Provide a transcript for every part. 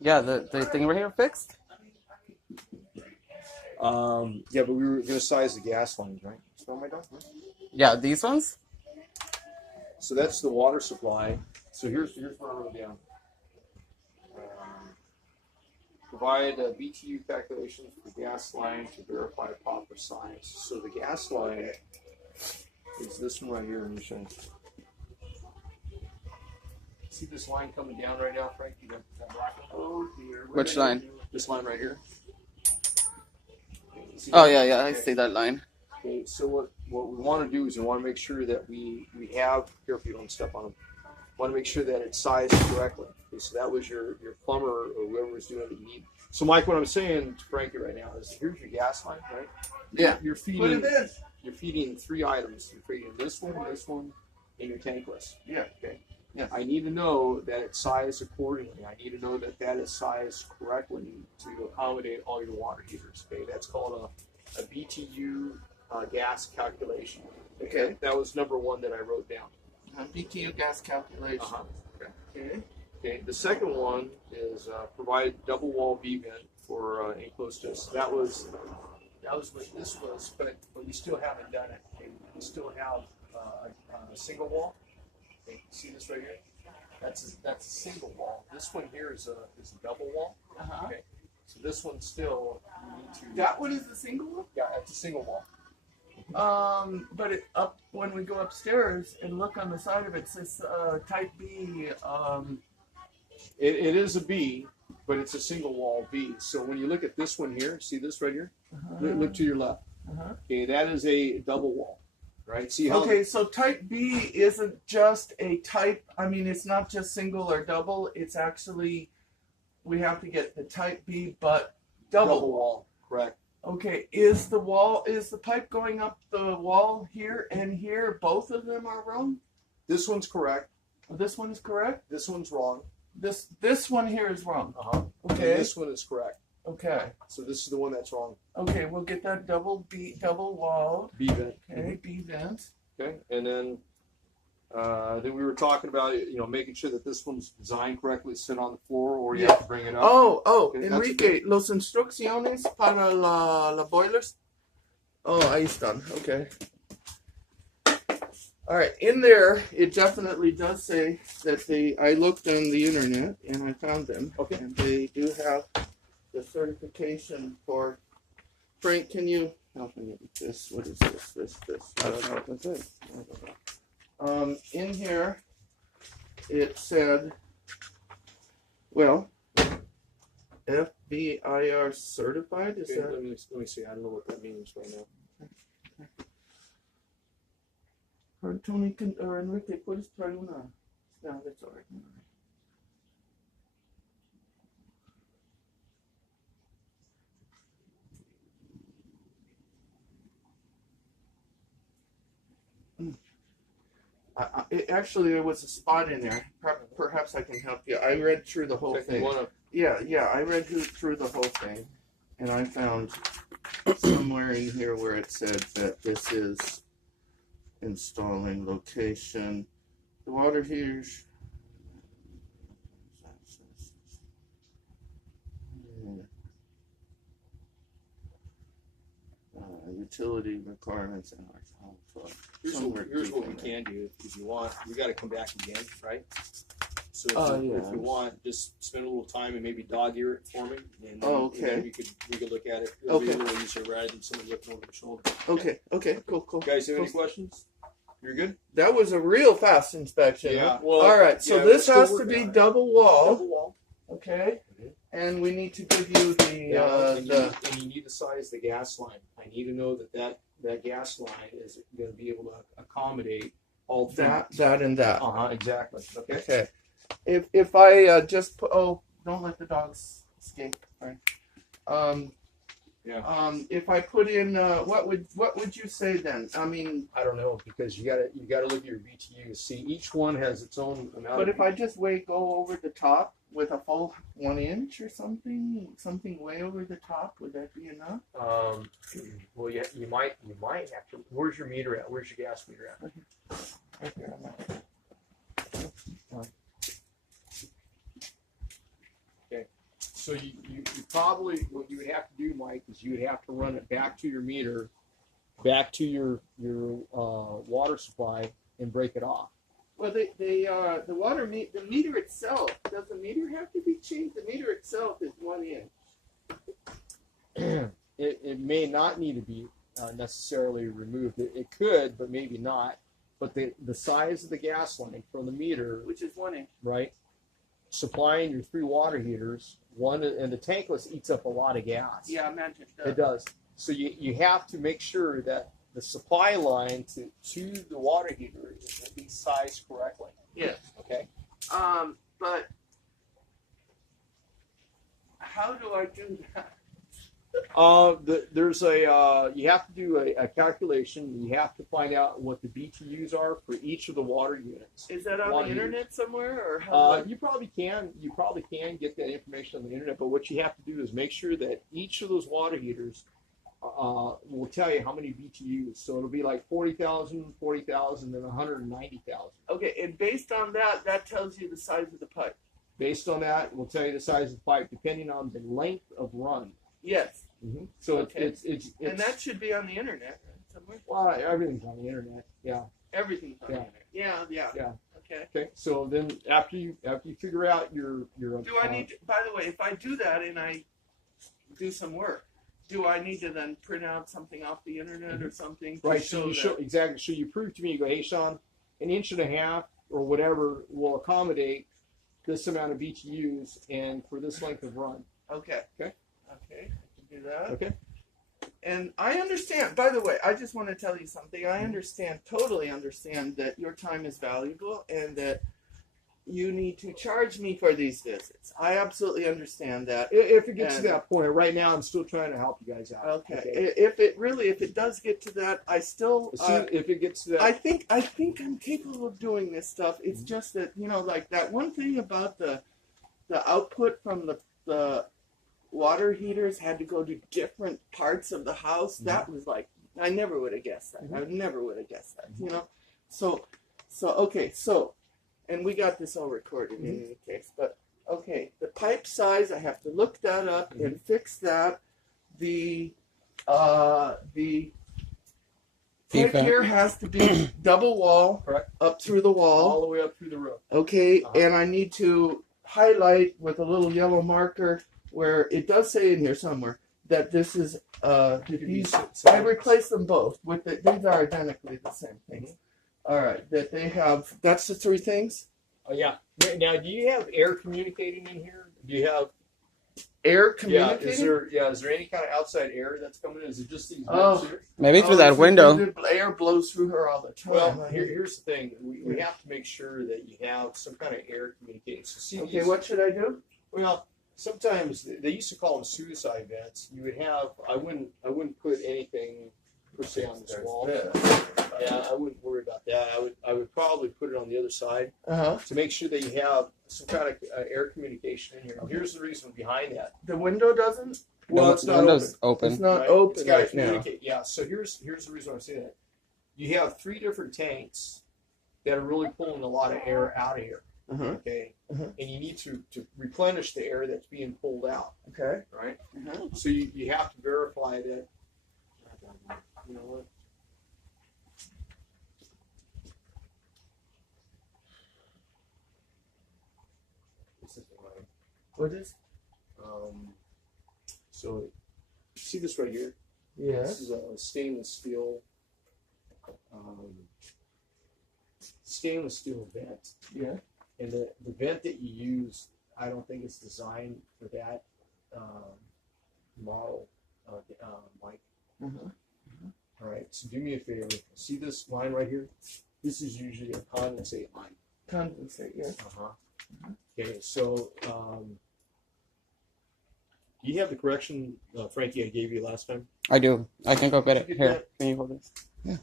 Yeah, the thing right here fixed? Yeah, but we were gonna size the gas lines, right? Smell my dog? Yeah, these ones? So that's the water supply. So here's what I wrote down. Provide BTU calculations for the gas line to verify proper size. So the gas line is this one right here. Let me show you. See this line coming down right now, Frank? You got that black one? Oh dear. Which line? This line right here. Oh, yeah, I see that line. Okay, so what we want to do is we want to make sure that we have, careful you don't step on them, we want to make sure that it's sized correctly. Okay, so that was your plumber or whoever was doing it. You need. So Mike, what I'm saying to Frankie right now is here's your gas line, right? Yeah. You're feeding. You're feeding three items. You're feeding this one, and your tankless. Yeah. Okay. Yeah. I need to know that it's sized accordingly. I need to know that that is sized correctly to accommodate all your water heaters. Okay, that's called a BTU gas calculation. Okay. That was number one that I wrote down. BTU gas calculation. Okay. Okay. The second one is provide double wall V vent for enclosed dose. That was what this was, but we still haven't done it. Okay? We still have a single wall. Okay. See this right here? That's a single wall. This one here is a double wall. Okay. So this one still you need to. That one is a single one? Yeah, it's a single wall. But when we go upstairs and look on the side of it, it says type B. It is a B, but it's a single wall B. So when you look at this one here, see this right here? Look to your left. Okay, that is a double wall, right? See how? Okay, so type B isn't just a type. I mean, it's not just single or double. It's actually we have to get the type B, but double wall. Correct. Okay, is the pipe going up the wall here and here? Both of them are wrong? This one's correct. This one's correct? This one's wrong. This one here is wrong. Okay. And this one is correct. Okay. So this is the one that's wrong. Okay, we'll get that double walled. B vent. Okay, B vent. Okay, and then we were talking about making sure that this one's designed correctly, sit on the floor, or you have to bring it up. Okay, Enrique, los instrucciones para la boilers. Oh, ahí están. Okay. All right, in there, it definitely does say that I looked on the internet and I found them. Okay. And they do have the certification for. Frank, can you help me with this? What is this? I don't know what this is. In here, it said, well, FBIR certified. Is Okay, that? let me see. I don't know what that means right now. Tony or Enrique, puedes traer una. No, that's all right. Actually, there was a spot in there. Perhaps I can help you. I read through the whole thing. Yeah, I read through the whole thing, and I found somewhere in here where it said that this is installing location. The water heaters. Utility requirements and Here's what we can do if you want. We got to come back again, right? So if you want, just spend a little time and maybe dog ear it for me, and then, and then we could look at it. It'll be a little easier rather than someone looking over the shoulder. Okay, cool. You guys have any questions? You're good? That was a real fast inspection. Yeah. Well, all right, so this has to be double wall. Double wall. Okay. And we need to give you and you need to size the gas line. I need to know that gas line is going to be able to accommodate all three. That and that. Exactly. Okay. If I just put don't let the dogs escape. Right. If I put in what would you say then? I mean, I don't know, because you gotta look at your BTUs. See, each one has its own amount. But if I just go over the top with a full 1 inch or something way over the top, would that be enough? Well, yeah, you might have to. Where's your meter at? Where's your gas meter at? Right here. Okay. So you probably, what you would have to do, Mike, is you would have to run it back to your meter, back to your water supply, and break it off. Well, the meter itself, does the meter have to be changed? The meter itself is 1 inch. It may not need to be necessarily removed. It could, but maybe not. But the size of the gas line from the meter, which is 1 inch, right, supplying your 3 water heaters, and the tankless eats up a lot of gas. Yeah, I imagine it does. It does. So you have to make sure that the supply line to the water heater is at least sized correctly. Yes. Okay. But how do I do that? There's you have to do a calculation. You have to find out what the BTUs are for each of the water units. Is that on the internet somewhere, or how? You probably can. You probably can get that information on the internet. But what you have to do is make sure that each of those water heaters will tell you how many BTUs. So it'll be like 40,000, 40,000, and 190,000. Okay, and based on that, that tells you the size of the pipe. Based on that, we'll tell you the size of the pipe depending on the length of run. Yes. Mm-hmm. So okay. it's and that should be on the internet somewhere. Well, everything's on the internet. Yeah. Everything's on the internet. Yeah. Okay. Okay. So then after you figure out your do I need to, by the way, if I do that and I do some work, do I need to then print out something off the internet or something? Right. So you show exactly. So you prove to me. You go, hey, Sean, 1.5 inches or whatever will accommodate this amount of BTUs and for this length of run. Okay. Okay. Okay. I can do that. Okay. And I understand. By the way, I just want to tell you something. I totally understand that your time is valuable and that you need to charge me for these visits. I absolutely understand that. If it gets to that point, right now I'm still trying to help you guys out. Okay. If it does get to that, I still. If it gets to that, I think I'm capable of doing this stuff. It's just that like that one thing about the output from the water heaters had to go to different parts of the house. Mm-hmm. That was like I never would have guessed that. Mm-hmm. I never would have guessed that. Mm-hmm. So okay. So. And we got this all recorded in any case. But, okay, the pipe size, I have to look that up and fix that. The pipe here has to be double wall, correct, up through the wall. All the way up through the roof. Okay, and I need to highlight with a little yellow marker where it does say in here somewhere that this is, I replaced them both. These are identically the same things. All right, that they have, that's the 3 things? Oh, yeah. Now, do you have air communicating in here? Do you have air communicating? Is there any kind of outside air that's coming in? Is it just these vents here? Maybe through that window. The air blows through her all the time. Well, here's the thing. We have to make sure that you have some kind of air communicating. So okay, what should I do? Well, sometimes they used to call them suicide vents. You would have, I wouldn't put anything per se on this wall. Yeah, I wouldn't worry about that. I would probably put it on the other side to make sure that you have some kind of air communication in here. And here's the reason behind that. The window doesn't? Well, it's not open. It's not open right now. Yeah, so here's the reason I'm saying that. You have 3 different tanks that are really pulling a lot of air out of here. Okay? And you need to replenish the air that's being pulled out. Okay. Right? So you have to verify that. You know what? What is? So, see this right here? Yes. This is a stainless steel vent. Yeah. And the vent that you use, I don't think it's designed for that model, Mike. All right. So do me a favor. See this line right here? This is usually a condensate line. Condensate, yes. Okay, so do you have the correction, Frankie, I gave you last time? I do. I can go get it. Here, that? can you hold it? Yeah.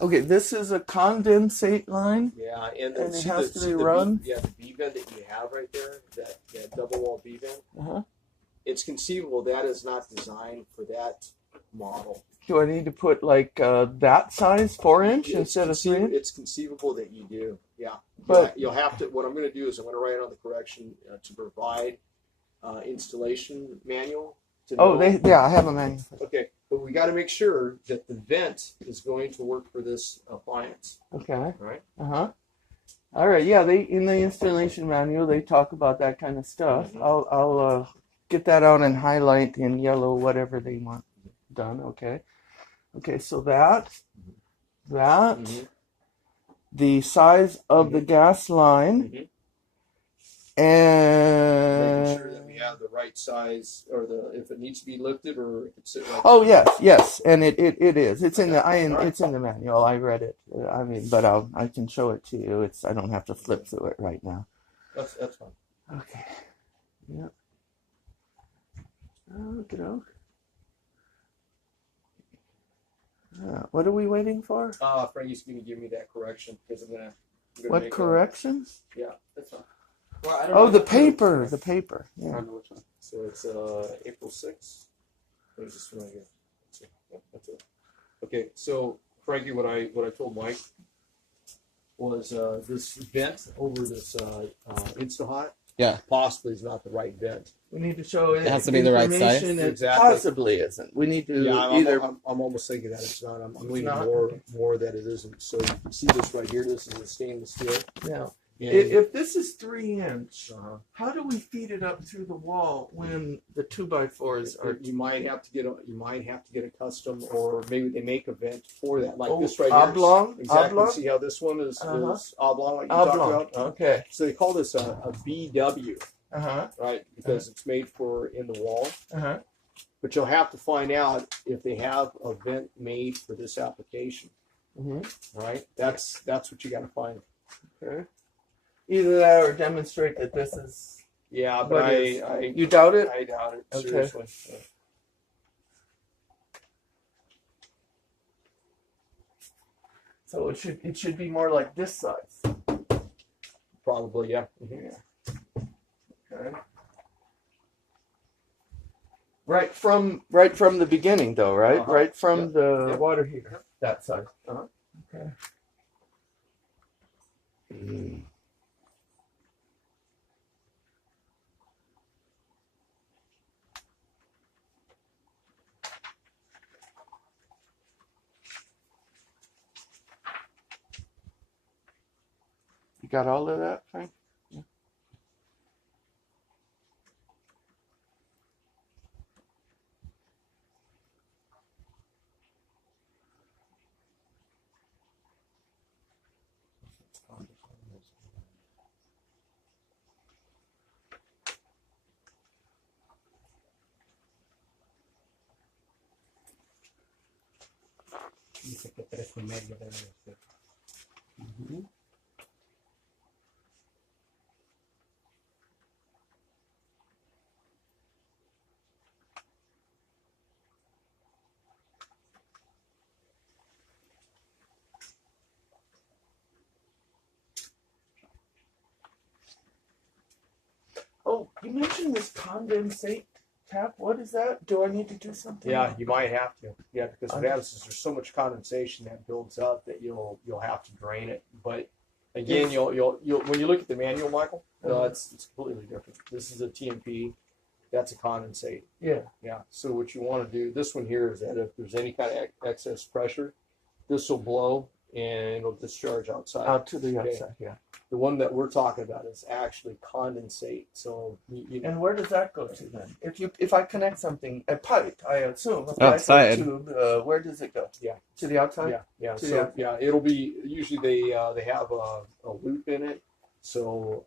Okay, this is a condensate line. Yeah, and it has to be run. The B vent that you have right there, that double wall B vent. It's conceivable that is not designed for that model. Do I need to put like that size 4-inch instead of 3-inch? It's conceivable that you do. Yeah, But you'll have to. What I'm going to do is I'm going to write on the correction to provide installation manual. I have a manual. Okay, but we got to make sure that the vent is going to work for this appliance. Okay. All right. All right. Yeah, they in the installation manual they talk about that kind of stuff. Mhm. I'll get that out and highlight in yellow whatever they want done. Okay. Okay. So that Mhm. the size of the gas line Mhm. and Making sure that we have the right size, or if it needs to be lifted, or it can sit right. oh yes, and it is. It's in the Right. it's in the manual. I read it. I mean, but I can show it to you. I don't have to flip through it right now. That's fine. Okay. Yep. Okay. What are we waiting for? Frankie's going to give me that correction because I'm gonna What make correction? Yeah, that's fine. Well, I don't Oh, know the if paper. The paper. I Yeah. don't know which one. So it's April 6th. What is this one again? That's it. Okay, so Frankie, what I told Mike was this vent over this InstaHot Yeah. possibly is not the right vent. We need to show it. It has to be the right size? information It Exactly. possibly isn't. We need to Yeah, either. I'm almost thinking that it's not. I'm leaning not? more that it isn't. So you can see this right here. This is a stainless steel. Yeah. And, If this is 3-inch, uh-huh. how do we feed it up through the wall when the 2x4s are? You might have to get a custom, or maybe they make a vent for that, like Oh, this right oblong? here. Exactly. Oblong? See how this one is oblong, like you Oblong. talked about. Okay. So they call this a BW, right? Because it's made for in the wall. But you'll have to find out if they have a vent made for this application. Mm-hmm. All right. That's what you got to find. Okay. Either that or demonstrate that this is. Yeah, What but is- I You doubt it? doubt it. Okay. Seriously. So it should be more like this size. Probably, yeah. Okay. Right from the beginning, though, right? Uh-huh. Right from Yep. the Yep. water heater, that size. Uh-huh. Okay. You got all of that, Frank? Yeah. Dice que 3,5 debe de ser. Oh, you mentioned this condensate tap. What is that? Do I need to do something? Yeah, you might have to. Yeah, because what happens is there's so much condensation that builds up that you'll have to drain it. But again, you'll when you look at the manual, Michael, it's completely different. This is a TMP. That's a condensate. Yeah. Yeah. So what you want to do, this one here, is that if there's any kind of excess pressure, this will blow and it'll discharge outside. Out to the Okay. outside. Yeah. The one that we're talking about is actually condensate. So you know, And where does that go to then? If I connect something, a pipe, I assume a pipe Outside. or tube, where does it go? Yeah. To the outside. yeah. To So the- yeah, it'll be usually they have a loop in it. So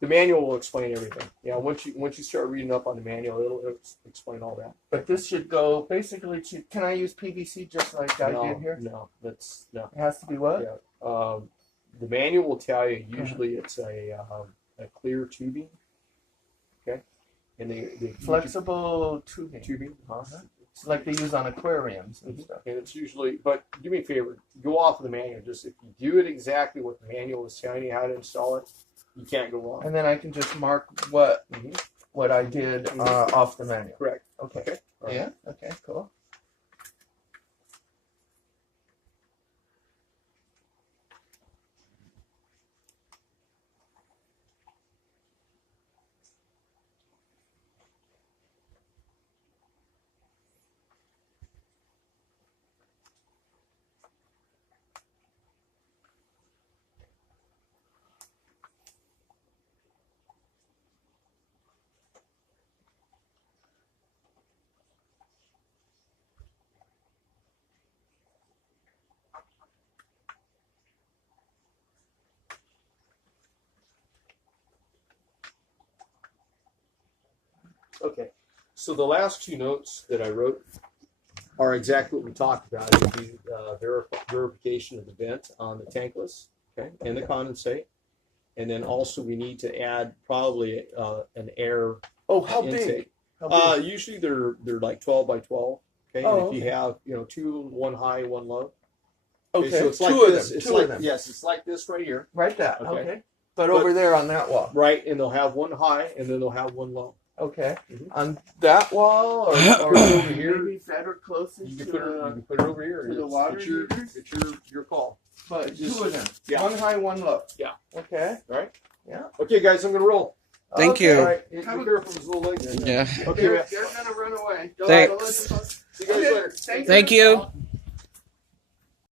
the manual will explain everything. Yeah, once you start reading up on the manual, it'll explain all that. But this should go basically to. Can I use PVC just like I did here? No, that's no. It has to be what? Yeah. The manual will tell you usually it's a clear tubing. Okay. And they Flexible tubing. tubing. It's like they use on aquariums and stuff. And it's usually, but do me a favor, go off of the manual. Just if you do it exactly what the manual is telling you how to install it, you can't go wrong. And then I can just mark what Mhm. I did off the manual. Correct. Okay. Okay. All right. Yeah. Okay. Cool. Okay. So the last two notes that I wrote are exactly what we talked about. It would be verification of the vent on the tankless, okay, and the condensate. And then also we need to add probably an air how intake. big? How big? Usually they're like 12 by 12. Okay. Oh, and if you have, two, one high, one low. Okay, So it's like two of this. them. It's Two like of them. yes, it's like this right here. Right that. Okay. Okay. But over there on that wall. Right, and they'll have one high and then they'll have one low. Okay. Mhm. On that wall or over here. maybe better closest You to can put it over here. to the It's- water It's your, heaters? it's your call. But Just- two of them. yeah. One high, one low. Yeah. Okay. Right? Yeah. Okay, guys, I'm gonna roll. Thank Okay. you. All right, be Have a- careful with his little leg. Yeah. Okay, They're, man. they're gonna run away. Thanks. See you guys later. Thank you.